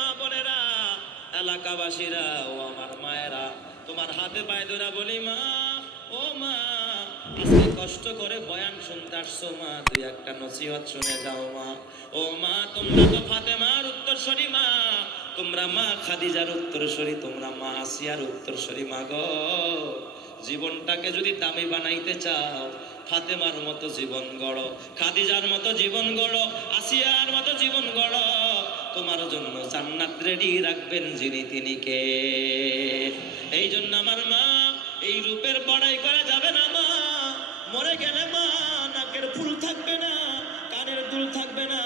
মা বোনেরা, এলাকাবাসীরা, ও আমার মায়েরা, তোমার হাতে পায়ে ধরে বলি মা, ও মা, আজকে কষ্ট করে বয়ান শুনতে আসছো মা, দুই একটা নসিহত শুনে যাও মা। ও মা, তোমরা তো ফাতেমার উত্তরসূরি মা, তোমরা মা খাদিজার উত্তরসূরি, তোমরা মা আসিয়ার উত্তরসূরি মা গো। জীবনটাকে যদি দামি বানাইতে চাও, ফাতেমার মতো জীবন গড়ো, খাদিজার মতো জীবন গড়ো, আসিয়ার মতো জীবন গড়ো। তোমার জন্য জান্নাত রেডি রাখবেন যিনি, তিনি কে? এই জন্য আমার মা, এই রূপের বড়াই করা যাবে না মা। মরে গেলে মা নাকের ফুল থাকবে না, কানের দুল থাকবে না।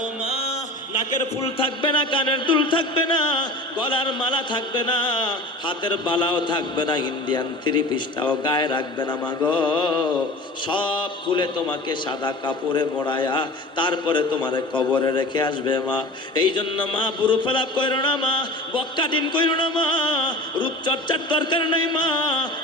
ও মা, নাকের ফুল থাকবে না, কানের দুল থাকবে না, গলার মালা থাকবে না, হাতের বালাও থাকবে না, ইন্ডিয়ান থ্রি পিসটাও গায়ে রাখবে না মা গো। সব খুলে তোমাকে সাদা কাপড়ে মোড়ায়া তারপরে তোমারে কবরে রেখে আসবে মা। এই জন্য মা, বুড়ো ফেলাপ করো না মা, বক্কাটিন করো না মা, রূপচর্চার দরকার নাই মা,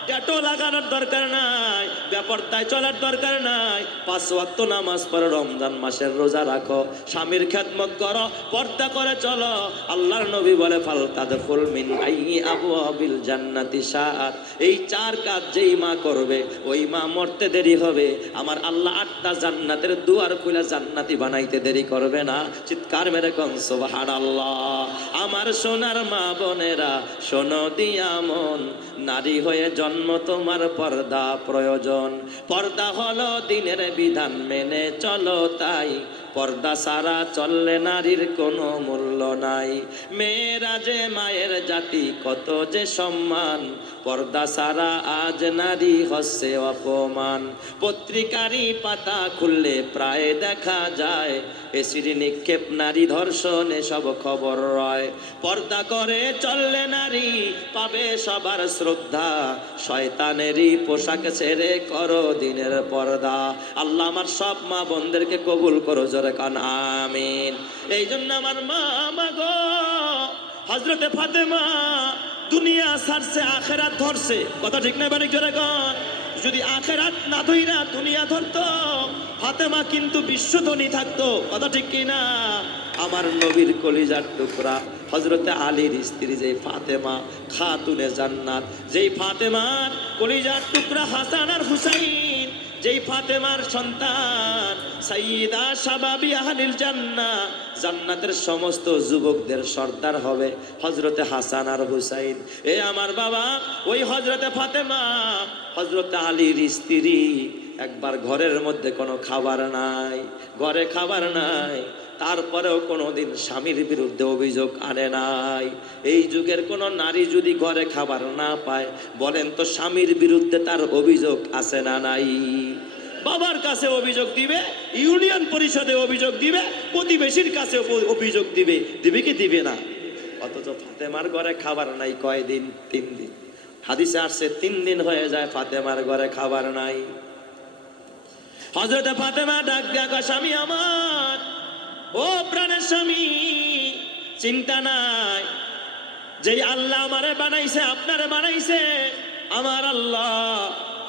ট্যাটু লাগানোর দরকার নাই, বেপরদায় চলার দরকার নাই। 5 ওয়াক্ত নামাজ পড়ো, রমজান মাসের রোজা রাখো, স্বামীর খেদমত করো, পর্দা করে চলো। আল্লাহর নবী বলে, ফালতাদখুল মিন আইয়ি আবওয়াবিল জান্নাতি শাআত। এই 4 কাজ যেই মা করবে, ওই মা মরতে দেরি হবে, আমার আল্লাহ 8টা জান্নাতের দুয়ার খুলে জান্নাতি বানাইতে দেরি করবে না। চিৎকার মেরে কোন সুবহানাল্লাহ। আমার সোনার মা বোনেরা, শোনো দিয়া মন, নারী হয়ে জন্ম তোমার পর্দা প্রয়োজন। পর্দা হলো দিনের বিধান, মেনে চলো তাই, পর্দা সারা চললে নারীর কোনো মূল্য নাই। মেয়েরা যে মায়ের জাতি, কত যে সম্মান, পর্দা সারা আজ নারী হচ্ছে অপমান। পত্রিকারই পাতা খুললে প্রায় দেখা যায়, এসিড নিক্ষেপ, নারী ধর্ষণ, এসব খবর রয়। পর্দা করে চললে নারী পাবে সবার শ্রদ্ধা, শয়তানেরই পোশাক ছেড়ে করো দিনের পর্দা। আল্লাহ আমার সব মা বোনদেরকে কবুল করো, জোরে কান আমিন। এই জন্য আমার মা, মা গো, হযরতে ফাতেমা দুনিয়া ছাড়ছে, আখেরাত ধরছে। কথা ঠিক না বানিক, জোরে কান। যদি আখেরাত না ধইরা দুনিয়া ধরতো, ফাতেমা কিন্তু বিশ্বধনী থাকতো। কথা ঠিক কি না? আমার নবীর কলিজার টুকরা হযরতে আলীর স্ত্রী যেই ফাতেমা, খাতুনে জান্নাত, যেই ফাতেমার কলিজার টুকরা হাসান আর হুসাইন, যেই ফাতেমার সন্তান সাইয়্যিদা শাবাবি আহলিল জান্নাহ, জান্নাতের সমস্ত যুবকদের সর্দার হবে হযরতে হাসান আর হুসাইন। এ আমার বাবা, ওই হযরতে ফাতেমা, হযরতে আলীর স্ত্রী, একবার ঘরের মধ্যে কোনো খাবার নাই, ঘরে খাবার নাই, তারপরেও কোনোদিন স্বামীর বিরুদ্ধে অভিযোগ আনে নাই। এই যুগের কোনো নারী যদি ঘরে খাবার না পায়, বলেন তো স্বামীর বিরুদ্ধে তার অভিযোগ আছে না নাই? বাবার কাছে অভিযোগ দিবে, ইউনিয়ন পরিষদে অভিযোগ দিবে, প্রতিবেশীর কাছে অভিযোগ দিবে, দিবে কি দিবে না? অথচ ফাতেমার ঘরে খাবার নাই কয়দিন? 3 দিন। হাদিসে আসছে 3 দিন হয়ে যায় ফাতেমার ঘরে খাবার নাই। হযরতে ফাতেমা ডাক দিয়া কয়, স্বামী আমার, ও প্রাণের স্বামী, চিন্তা নাই, যেই আল্লাহ আমারে বানাইছে, আপনারে বানাইছে, আমার আল্লাহ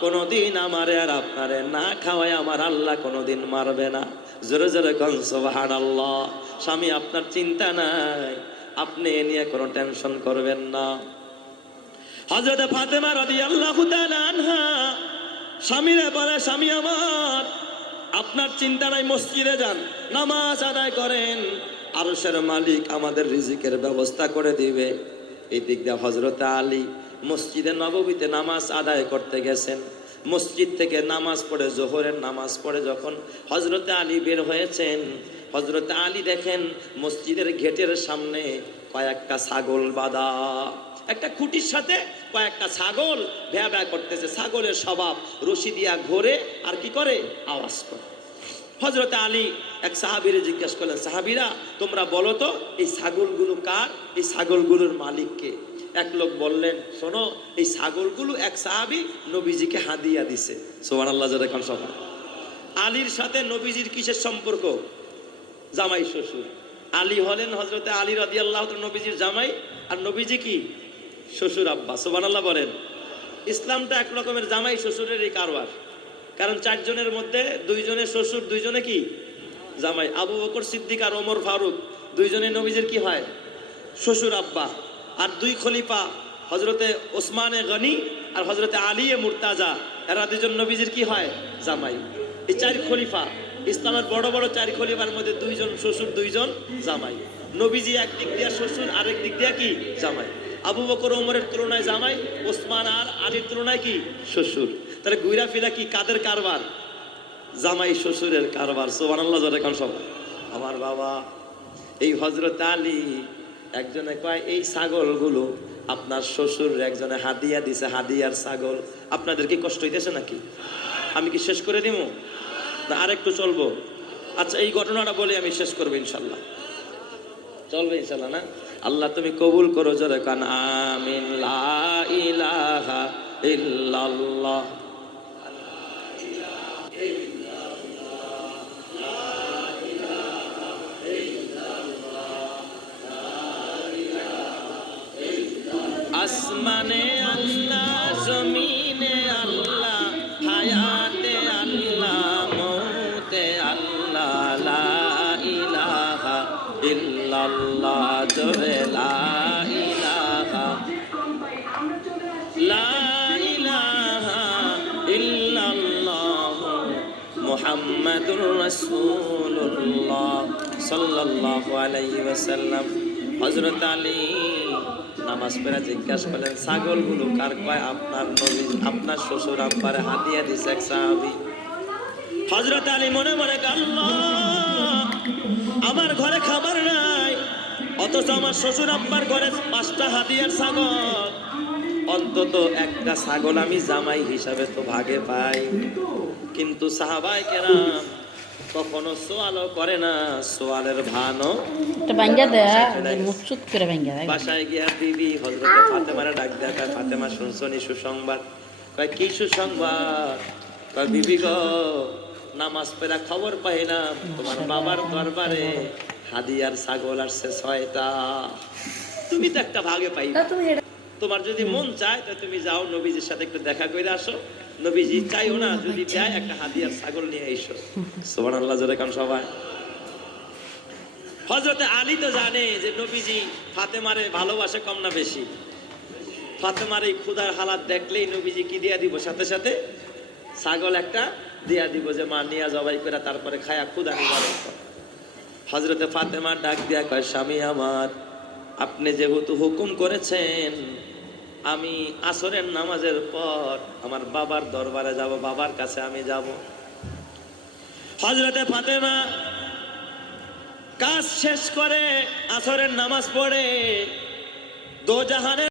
কোনদিন আমারে আর আপনারে না খাওয়ায় আমার আল্লাহ কোনদিন মারবে না। জোরে জোরে কোন সুবহানাল্লাহ। স্বামী, আপনার চিন্তা নাই, আপনি এ নিয়ে কোনো টেনশন করবেন না। হযরতে ফাতেমা রাদিয়াল্লাহু তাআলা আনহা স্বামীরে বলে, স্বামী আমার, আপনার চিন্তা নাই, মসজিদে যান, নামাজ আদায় করেন, আরশের মালিক আমাদের রিজিকের ব্যবস্থা করে দিবে। এই দিক দিয়ে হযরতে আলী মসজিদে নববীতে নামাজ আদায় করতে গেছেন। মসজিদ থেকে নামাজ পড়ে, জোহরের নামাজ পড়ে যখন হযরতে আলী বের হয়েছেন, হযরতে আলী দেখেন মসজিদের গেটের সামনে কয়েকটা ছাগল বাঁধা, একটা খুঁটির সাথে কয়েকটা ছাগল ভ্যা ভ্যা করতেছে। ছাগলের স্বভাব রশি দিয়া ঘোরে আর কি করে, আওয়াজ করে। হযরতে আলী এক সাহাবীরে জিজ্ঞেস করলেন, সাহাবীরা তোমরা বলো তো এই ছাগলগুলো কার, এই ছাগলগুলোর মালিক কে? এক লোক বললেন, শোনো, এই ছাগলগুলো এক সাহাবী নবীজিকে হাদিয়া দিছে। সুবহানাল্লাহ, যারা কোন সভা। আলীর সাথে নবীজির কিসের সম্পর্ক? জামাই শ্বশুর। আলী হলেন হযরতে আলী রাদিয়াল্লাহু তাআলা নবীজির জামাই, আর নবীজি কি? শ্বশুর আব্বা। সুবহানাল্লাহ বলেন। ইসলামটা এক রকমের জামাই শ্বশুরের এই কারবার। কারণ 4 জনের মধ্যে 2 জনের শ্বশুর, 2 জনে কি? জামাই। আবু বকর সিদ্দিক আর ওমর ফারুক 2 জনে নবীজির কি হয়? শ্বশুর আব্বা, আর দুই খলিফা হজরতে ওসমানে গনি আর হজরতে আলী মুর্তাজা, এরা দুজন নবীজির কি হয়? জামাই। এই চার খলিফা, ইসলামের বড় বড় চার খলিফার মধ্যে দুইজন শ্বশুর, দুইজন জামাই। নবীজি একদিক দিয়া শ্বশুর, আরেক দিক দিয়া কি? জামাই। আবু বকর ওমরের তুলনায় জামাই, ওসমান আর আলীর তুলনায় কি? শ্বশুর। তাহলে গুইরা ফিরা কি কাদের কারবার? জামাই শ্বশুরের কারবার। সুবহানাল্লাহ জোরে কোন সব। আমার বাবা, এই হযরত আলী একজনে কয় এই ছাগলগুলো আপনার শ্বশুর একজনে হাদিয়া দিছে, হাদিয়ার ছাগল। আপনাদের কি কষ্ট হইতেছে নাকি? আমি কি শেষ করে দিব না আরেকটু চলবো? আচ্ছা, এই ঘটনাটা বলে আমি শেষ করবো ইনশাল্লাহ। চলবে ইনশাল্লাহ না? আল্লাহ তুমি কবুল করো, জোরে কান আমিন। লা ইলাহা ইল্লাল্লাহ। আসমানে আল্লাহ, জমিনে আল্লাহ, হায়াতে আল্লাহ, মৌতে আল্লাহ, লা ইলাহা ইল্লাল্লাহ, জোরে লা ইলাহা, লা ইলাহা ইল্লাল্লাহ, মুহাম্মাদুর রাসূলুল্লাহ সাল্লাল্লাহু আলাইহি ওয়াসাল্লাম। হযরত আলী নামাজ পড়া জিজ্ঞাসা করলেন, ছাগলগুলো কার? কয় আপনার নবী, আপনার শ্বশুর আব্বারে হাদিয়া দিছে এক সাহাবী। হযরত আলী মনে মনে আল্লাহ, আমার ঘরে খাবার নাই, অথচ আমার শ্বশুর আব্বার ঘরে 5টা হাদিয়ার ছাগল। অন্তত একটা ছাগল আমি জামাই হিসাবে তো ভাগে পাই। কিন্তু সাহাবায়ে কেরাম কখনো সোয়ালও করে না, সোয়ালের ভানও। বাসায় গিয়া বিবি হযরতে ফাতেমারে ডাক দেয়া, কয় ফাতেমা শুনছনি সুসংবাদ? কয় কি সুসংবাদ? কয় বিবি গো, নামাজ পড়া খবর পাইলাম তোমার বাবার দরবারে হাদিয়ার ছাগল আসছে 6টা। তুমি তো একটা ভাগে পাই। তোমার যদি মন চায় তো তুমি যাও, নবীজির সাথে একটু দেখা করে আসো। নবীজি চাইও না, যদি চায় একটা হাদিয়ার ছাগল নিয়ে এসো। সুবহানাল্লাহ জোরে কান সবাই। হযরতে আলী তো জানে যে নবীজি ফাতেমারে ভালোবাসে কম না বেশি। ফাতেমার এই ক্ষুধার হালাত দেখলেই নবীজি কি দিয়া দিব? সাথে সাথে ছাগল একটা দিয়া দিব, যে মা নিয়া জবাই করে তারপরে খায়া ক্ষুধা নিবারণ কর। হযরতে ফাতেমা ডাক দিয়া কয়, স্বামী আমার, আপনি যেহেতু হুকুম করেছেন, আমি আসরের নামাজের পর আমার বাবার দরবারে যাব, বাবার কাছে আমি যাব। হযরতে ফাতেমা কাজ শেষ করে আসরের নামাজ পড়ে দোজাহানের